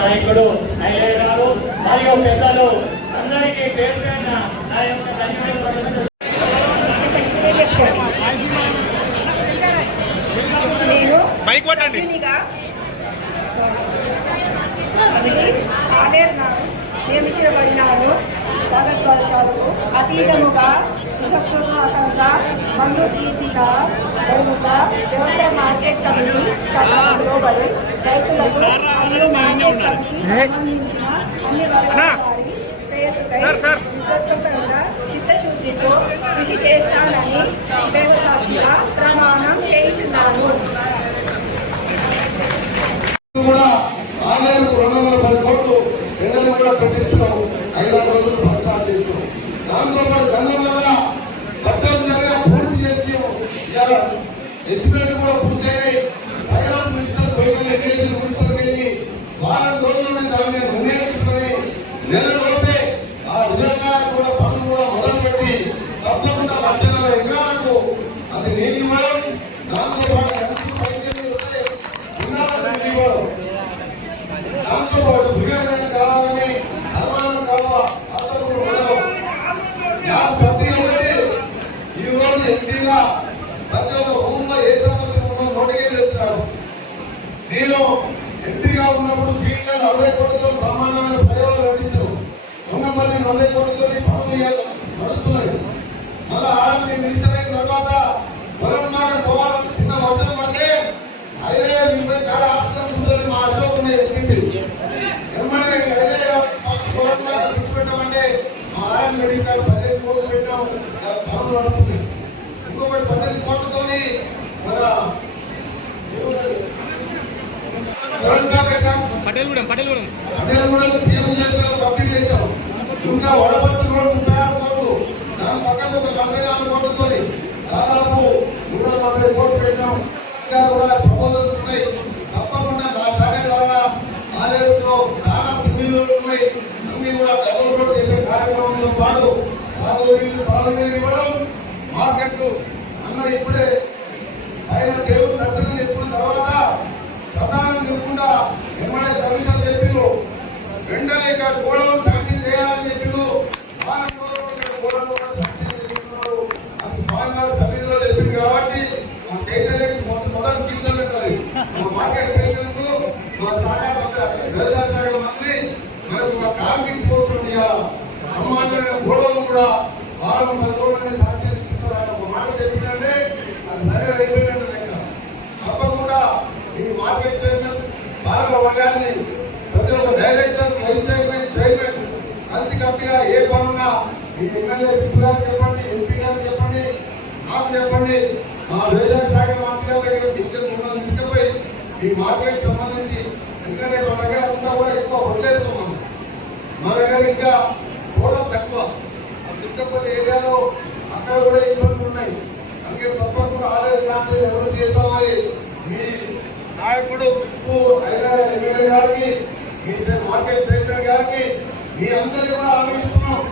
నాయకుడు ఐలయ్య గారు మరియు పెద్దలు అందరికీ పేరు పేరున నా యొక్క ధన్యవాదాలు. నియమించబడినాను. భారతవర్షాలకు అతీతముగా సుఖప్రభాతంగా మన్ను తీసిగా బహుముగా వ్యవసాయ మార్కెట్ కమిటీ గ్లోబల్ రైతులకు సంబంధించిన అన్ని వర్గాల వారి శ్రేయస్సుకై చిత్తశుద్ధితో కృషి చేస్తానని దేవసాక్షిగా ప్రమాణం చేయించున్నాను. పెట్టించడం 5-6 రోజులు పరిపాలన చేస్తున్నాం. దాంతో పాటు గంధం వల్ల తప్పనిసరిగా పూర్తి చేసి ఎస్టిమేట్ కూడా పూర్తయ్యాయి. ఫైనాన్స్ మినిస్టర్ ఎడ్యుకేషన్ మినిస్టర్ వెళ్ళి వారం రోజులు దాన్ని నిర్ణయించుకొని నెలలోపే ఆ విధంగా కూడా పనులు కూడా మొదలుపెట్టి తప్పకుండా 1,00,000 ఎకరాలకు అది నీళ్ళు ఇవ్వడం, దాంతో పాటు కలిసి పైకి ఇవ్వడం, దాంతో పాటు భూగర్భ కావాలని ప్రతి ఒక్కటి ఈరోజు ఎంపీగా ప్రతి ఒక్క ఊళ్ళో ఏ సమస్య ఉందో నోటికే చేస్తున్నారు. నేను ఎంపీగా ఉన్నప్పుడు ఫీల్డ్లో 40 కోట్లతో బ్రహ్మాండమైన ప్రయోగాలు నడిచారు. ఉన్నపల్లి 40 కోట్లతో పనులు నడుస్తున్నాయి. మళ్ళీ ఆడని మినిస్టర్ అయిన తర్వాత పొలంలాగా పోవాలని చిన్న వర్షం పడితే 5,000 చాలా ఆప్షన్ ఉంటుంది. మా అశోక్ చెప్పింది ఎమ్మెల్యే 5,000 పొలంలాగా పెట్టమంటే మా ఆడని మెడికల్ 15 కోట్లు పెట్టాం, పనులు నడుపుతుంది. ఇంకొకటి 15 కోట్లతోని మన పటేల్గూడెం కంప్లీట్ చేశాం. ఇంకా వడపట్టు రోడ్డు 36 కోట్లు, దాని పక్కన ఒక 44 కోట్లతో దాదాపు 140 కోట్లు పెట్టాం. ఇంకా కూడా ప్రపోజల్స్ ఉన్నాయి. తప్పకుండా నా శాఖ ద్వారా ఆరేడులో చాలా సివిల్ ఉన్నాయి. అన్ని కూడా డబుల్ రోడ్ చేసే కార్యక్రమంతో పాటు పాలనీరు ఇవ్వడం, మార్కెట్లు అన్న ఇప్పుడే ఆయన దేవుడు దర్శనం చేసుకున్న తర్వాత ప్రధానం చెప్పకుండా ఎమ్మెల్యే కమిషన్ చెప్పిండు. వెంటనే ఇక్కడ గోడలు శాంక్షన్ చేయాలని చెప్పిండు. గోడలు కూడా శాంక్షన్ చేస్తున్నారు. అది స్వామివారి సన్నిధిలో చెప్పింది కాబట్టి మా చైతన్యకి మొదటి తీసుకెళ్ళి మా మార్కెట్ ప్రెసిడెంట్, మా శాఖ మంత్రి, వ్యవసాయ శాఖ మంత్రి మనకు మా కార్మిక పోతుంది. బ్రహ్మాండమైన గోడలు కూడా 10 కోట్లని శాంక్షన్ చేస్తున్నారు. ఒక మాట చెప్పిందంటే అది సరైన అయిపోయినట్టు లెక్క. తప్పకుండా ఈ మార్కెట్ ప్రెసిడెంట్ బాగా వర్గాన్ని ప్రతి ఒక్క డైరెక్టర్, వైస్ చైర్మన్, చైర్మన్ కలిసి కట్టిగా ఏ పనున్నా ఈ ఎమ్మెల్యే గారు చెప్పండి, ఎంపీ గారు చెప్పండి, నాకు చెప్పండి, మా వ్యవసాయ శాఖ మంత్రి గారి దగ్గర తీసుకుపోయి ఈ మార్కెట్ సంబంధించి ఎందుకంటే మన దగ్గర అంతా కూడా ఎక్కువ వదిలేస్తున్నాం. మన దగ్గర ఇంకా కూడా తక్కువ చుట్టుపక్కల ఏరియాలో అక్కడ కూడా ఇబ్బందులు ఉన్నాయి. అందుకే తప్పకుండా ఆదాయ లాంటి ఎవరు చేస్తామని మీ నాయకుడు ఎమ్మెల్యే గారికి, మీ మార్కెట్ ప్రెసిడెంట్ గారికి మీ అందరికీ కూడా హామీ ఇస్తున్నాం.